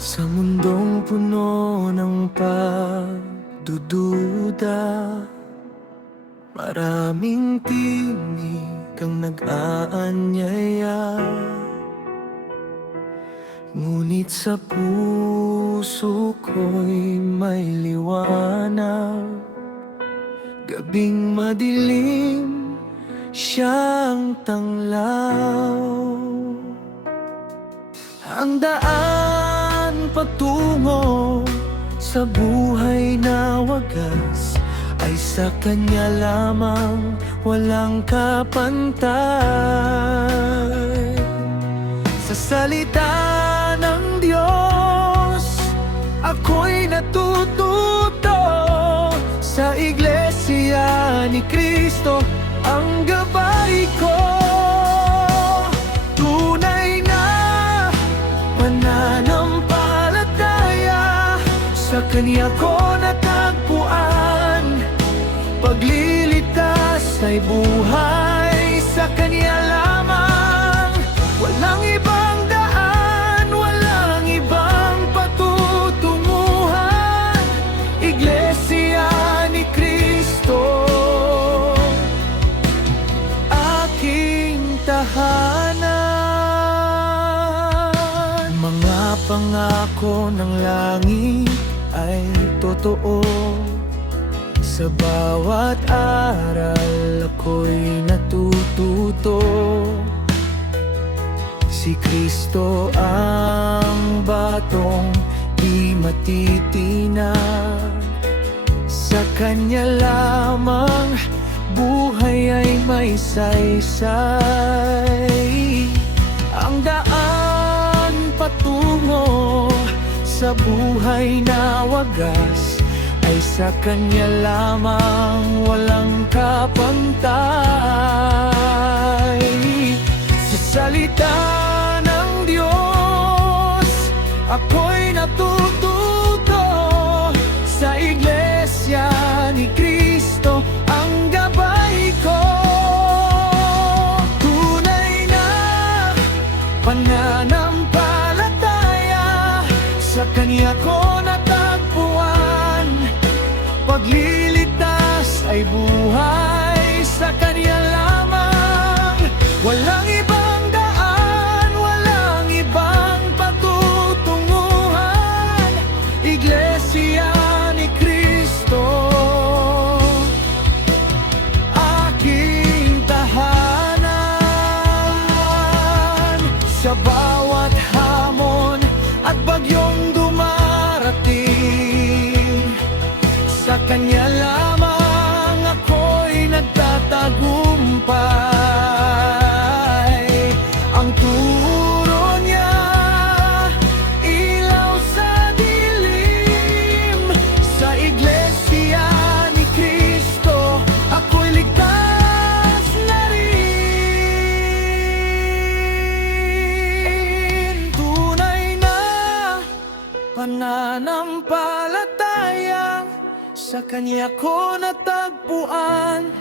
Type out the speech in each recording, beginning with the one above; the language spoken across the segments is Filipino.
Sa mundong puno ng pagdududa, maraming tinig ang nag-aanyaya. Ngunit sa puso ko'y may liwanag, gabing madilim siyang tanglaw. Ang daan patungo sa buhay na wagas ay sa Kanya lamang, walang kapantay. Sa salita ng Diyos ako'y natututo, sa iglesia ni Cristo ang gabay ko. Tunay na pananampalataya, sa Kanya ko natagpuan. Paglilitas ay buhay, sa Kanya lamang, walang ibang daan, walang ibang patutunguhan. Iglesia ni Cristo, aking tahanan. Mga pangako ng langit ay totoo, sa bawat aral ako'y natututo. Si Kristo ang batong di matitinag, sa Kanya lamang buhay ay may saysay. Ang daan patungo sa buhay na wagas ay sa Kanya lamang, walang kapantay. Sa salita ng Diyos ako'y natututo, sa iglesia ni Cristo ang gabay ko. Tunay na pananampalataya, sa Kanya ko natagpuan. Paglilitas ay buhay, sa Kanya lamang, walang ibang daan, walang ibang patutunguhan. Iglesia ni Cristo, aking tahanan. Sa bawat hamon at bagyong dumarating, sa Kanya lamang ako'y nagtatagumpay. Ang turo Niya, ilaw sa dilim, sa iglesia ni Cristo ako'y ligtas na rin. Tunay na pananampalataya, sa Kanya ko natagpuan.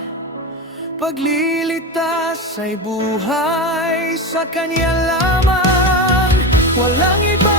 Paglilitas ay buhay, sa Kanya lamang, walang iba.